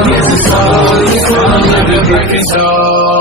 It's a song, it's gonna never break his heart.